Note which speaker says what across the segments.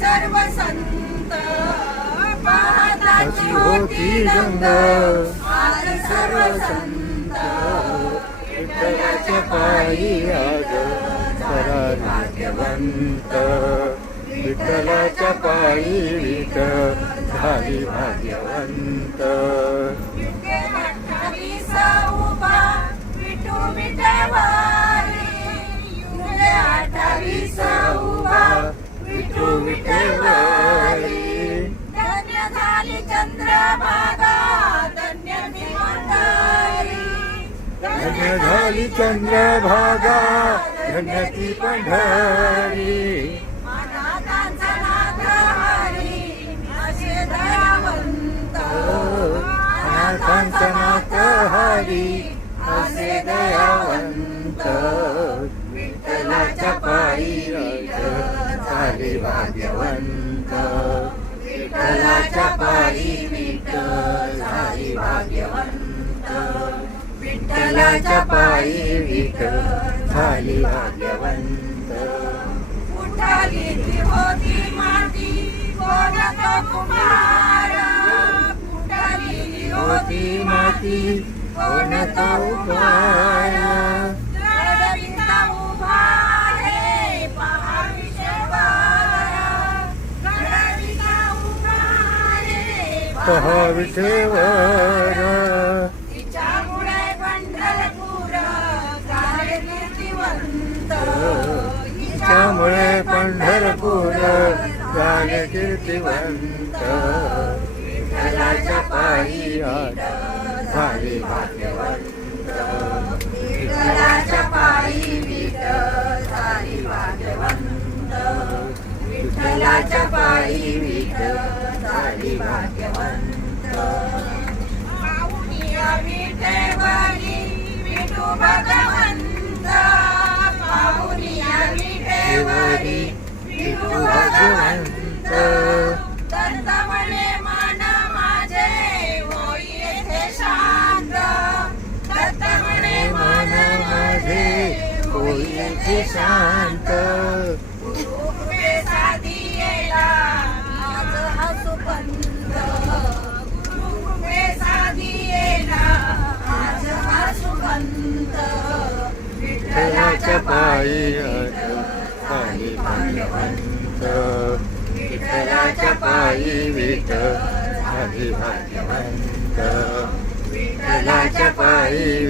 Speaker 1: सर्व संत
Speaker 2: अशी होती गंग.
Speaker 1: आज सर्व संत
Speaker 2: विठ्ठलाच्या पायी आज सरा भाग्यवंत विठ्ठलाच्या पायी विठ झाली भाग्यवंत.
Speaker 1: धन्य झाली चंद्रभागा धन्य ती
Speaker 2: पंढरी.
Speaker 1: अनाथांचा नाथ हरी असे दयावंत.
Speaker 2: विठ्ठलाच्या पायी राज भाग्यवंत विठ्ठलाच्या पायी झाली भाग्यवंत.
Speaker 1: उठाली ती होती माती कोण तो कुमार. उठाली ती होती
Speaker 2: माती कोण तो उपाया
Speaker 1: गडविंदा उभा आहे पहा विषयवारा गडविंदा उभा आहे
Speaker 2: पहा विठेवर त्यामुळे पंढरपूर झाले कीर्तिवंत. विठ्ठलाच्या पायी आज झाले भाग्यवंत.
Speaker 1: विठ्ठलाच्या पायी विठ्ठल झाली भाग्यवंत. विठ्ठलाच्या पायी विठ्ठल झाली भाग्यवंत. पाहुनिया विठेवरी विठू भगवंत हसू शांत.
Speaker 2: विठ्ठलाच्या पायी आज भाग्यवंत. विठ्ठलाच्या पायी विठ्ठल भाग्यवंत. विठ्ठलाच्या पायी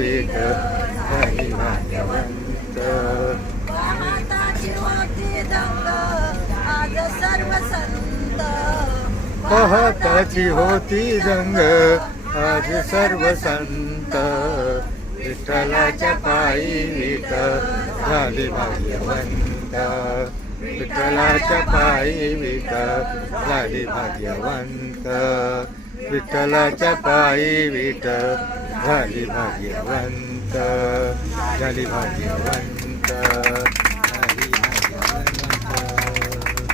Speaker 1: होती दंग आज सर्व संत
Speaker 2: पाहताची होती जंग आज सर्व संत विठ्ठलाच्या पायी विठ्ठल झाले भाग्यवंत. विठ्ठलाच्या पायी विठ्ठल झाले भाग्यवंत. विठ्ठलाच्या पायी विठ्ठल झाली भाग्यवंत. झाली भाग्यवंत. Thank you.